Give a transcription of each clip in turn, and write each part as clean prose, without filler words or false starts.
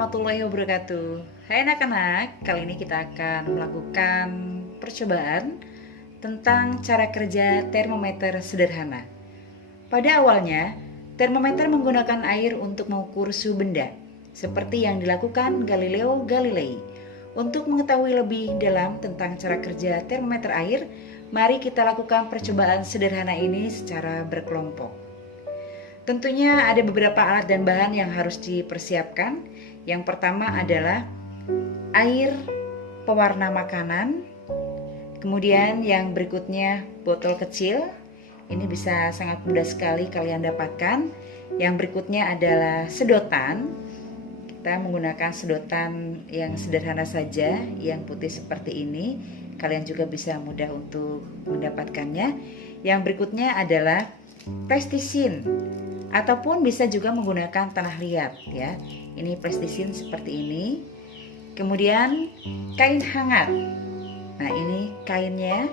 warahmatullahi wabarakatuh. Hai anak-anak, kali ini kita akan melakukan percobaan tentang cara kerja termometer sederhana. Pada awalnya, termometer menggunakan air untuk mengukur suhu benda, seperti yang dilakukan Galileo Galilei. Untuk mengetahui lebih dalam tentang cara kerja termometer air, mari kita lakukan percobaan sederhana ini secara berkelompok. Tentunya ada beberapa alat dan bahan yang harus dipersiapkan. Yang pertama adalah air pewarna makanan. Kemudian yang berikutnya botol kecil. Ini bisa sangat mudah sekali kalian dapatkan. Yang berikutnya adalah sedotan. Kita menggunakan sedotan yang sederhana saja, yang putih seperti ini. Kalian juga bisa mudah untuk mendapatkannya. Yang berikutnya adalah plestisin, ataupun bisa juga menggunakan tanah liat ya. Ini plestisin seperti ini. Kemudian kain hangat. Nah, ini kainnya.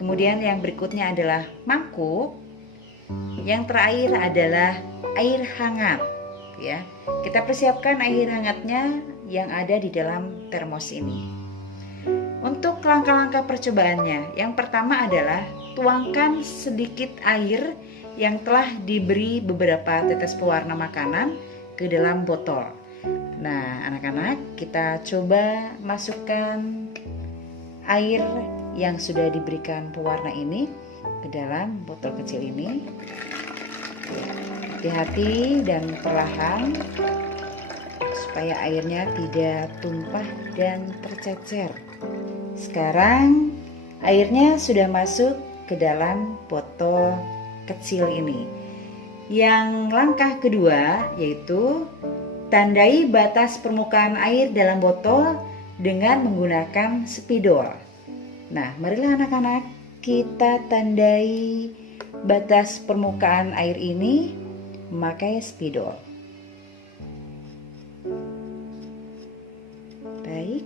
Kemudian yang berikutnya adalah mangkuk. Yang terakhir adalah air hangat ya. Kita persiapkan air hangatnya yang ada di dalam termos ini. Untuk langkah-langkah percobaannya, yang pertama adalah tuangkan sedikit air yang telah diberi beberapa tetes pewarna makanan ke dalam botol. Nah, anak-anak, kita coba masukkan air yang sudah diberikan pewarna ini ke dalam botol kecil ini. Hati-hati dan perlahan supaya airnya tidak tumpah dan tercecer. Sekarang airnya sudah masuk ke dalam botol kecil ini. Yang langkah kedua yaitu tandai batas permukaan air dalam botol dengan menggunakan spidol. Nah, marilah anak-anak kita tandai batas permukaan air ini memakai spidol. Baik,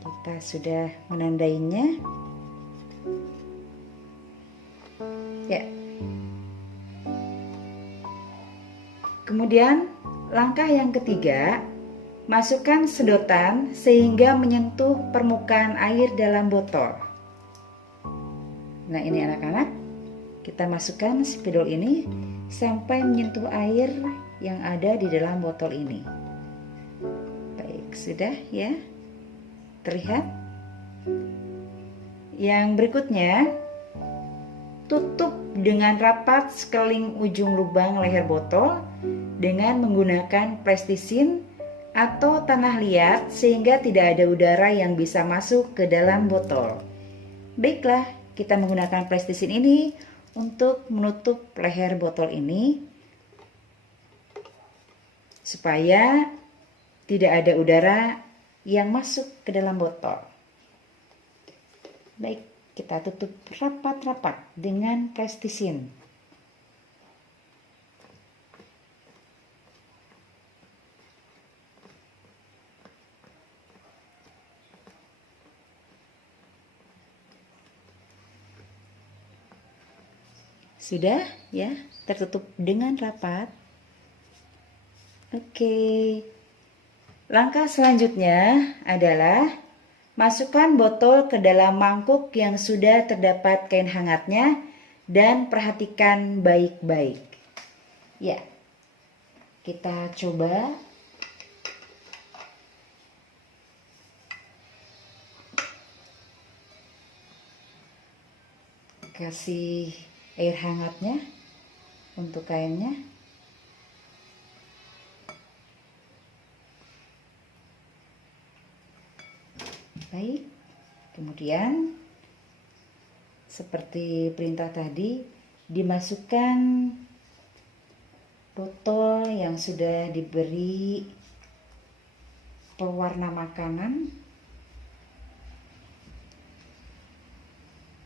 kita sudah menandainya. Ya. Kemudian langkah yang ketiga, masukkan sedotan sehingga menyentuh permukaan air dalam botol. Nah, ini anak-anak, kita masukkan spidol ini sampai menyentuh air yang ada di dalam botol ini. Baik, sudah ya. Terlihat? Yang berikutnya, tutup dengan rapat sekeliling ujung lubang leher botol dengan menggunakan plestisin atau tanah liat sehingga tidak ada udara yang bisa masuk ke dalam botol. Baiklah, kita menggunakan plestisin ini untuk menutup leher botol ini supaya tidak ada udara yang masuk ke dalam botol. Baik, kita tutup rapat-rapat dengan plestisin. Sudah ya, tertutup dengan rapat. Oke. Langkah selanjutnya adalah masukkan botol ke dalam mangkuk yang sudah terdapat kain hangatnya dan perhatikan baik-baik. Ya, kita coba. Kasih air hangatnya untuk kainnya. Baik, kemudian seperti perintah tadi, dimasukkan botol yang sudah diberi pewarna makanan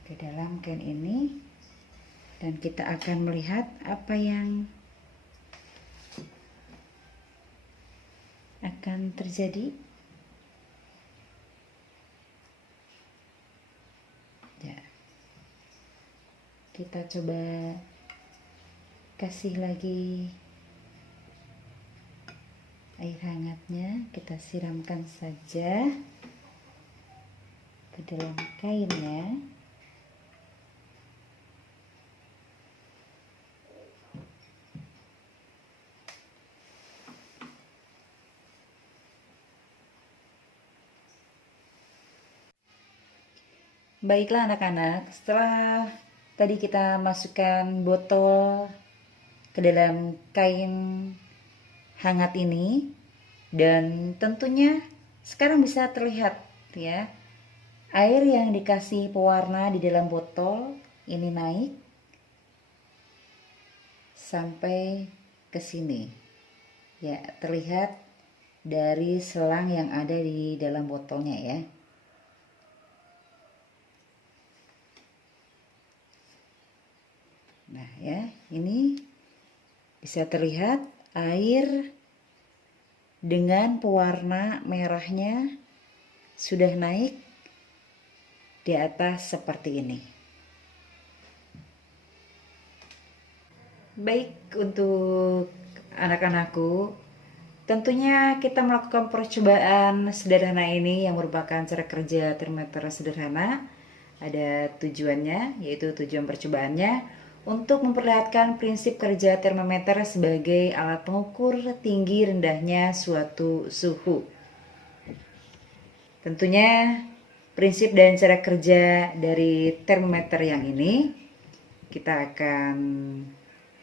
ke dalam kain ini, dan kita akan melihat apa yang akan terjadi. Ya, kita coba kasih lagi Air hangatnya kita siramkan saja ke dalam kainnya. Baiklah anak-anak, setelah tadi kita masukkan botol ke dalam kain hangat ini, dan tentunya sekarang bisa terlihat ya, air yang dikasih pewarna di dalam botol ini naik sampai ke sini. Ya, terlihat dari selang yang ada di dalam botolnya ya. Nah ya, ini bisa terlihat air dengan pewarna merahnya sudah naik di atas seperti ini. Baik, untuk anak-anakku, tentunya kita melakukan percobaan sederhana ini yang merupakan cara kerja termometer sederhana. Ada tujuannya, yaitu tujuan percobaannya untuk memperlihatkan prinsip kerja termometer sebagai alat pengukur tinggi rendahnya suatu suhu. Tentunya prinsip dan cara kerja dari termometer yang ini kita akan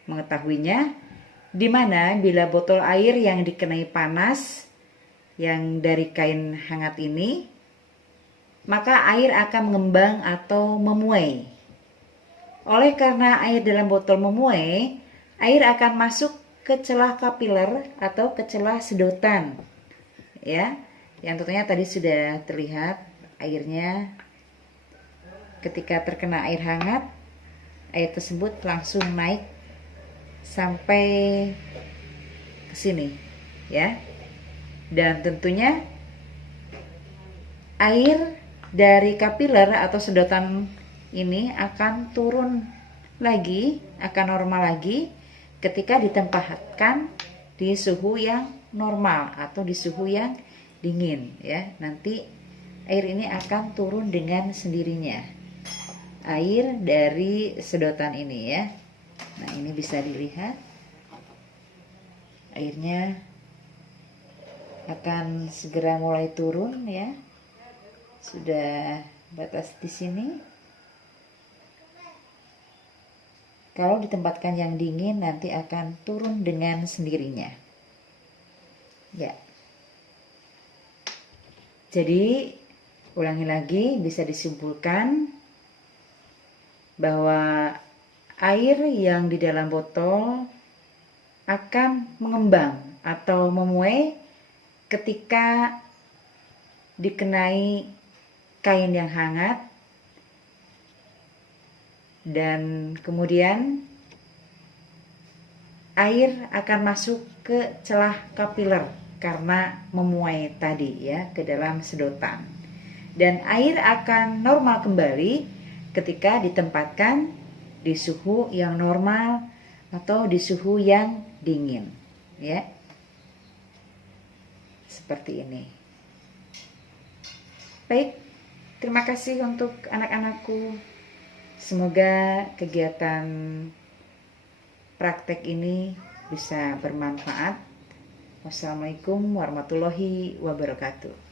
mengetahuinya, di mana bila botol air yang dikenai panas yang dari kain hangat ini, maka air akan mengembang atau memuai. Oleh karena air dalam botol memuai, air akan masuk ke celah kapiler atau ke celah sedotan. Ya, yang tentunya tadi sudah terlihat airnya ketika terkena air hangat, air tersebut langsung naik sampai ke sini, ya. Dan tentunya air dari kapiler atau sedotan ini akan turun lagi, akan normal lagi ketika ditempatkan di suhu yang normal atau di suhu yang dingin ya. Nanti air ini akan turun dengan sendirinya, air dari sedotan ini ya. Nah, ini bisa dilihat airnya akan segera mulai turun ya. Sudah batas di sini. Kalau ditempatkan yang dingin nanti akan turun dengan sendirinya. Ya. Jadi ulangi lagi, bisa disimpulkan bahwa air yang di dalam botol akan mengembang atau memuai ketika dikenai kain yang hangat, dan kemudian air akan masuk ke celah kapiler karena memuai tadi ya ke dalam sedotan, dan air akan normal kembali ketika ditempatkan di suhu yang normal atau di suhu yang dingin ya, seperti ini. Baik, terima kasih untuk anak-anakku. Semoga kegiatan praktek ini bisa bermanfaat. Wassalamualaikum warahmatullahi wabarakatuh.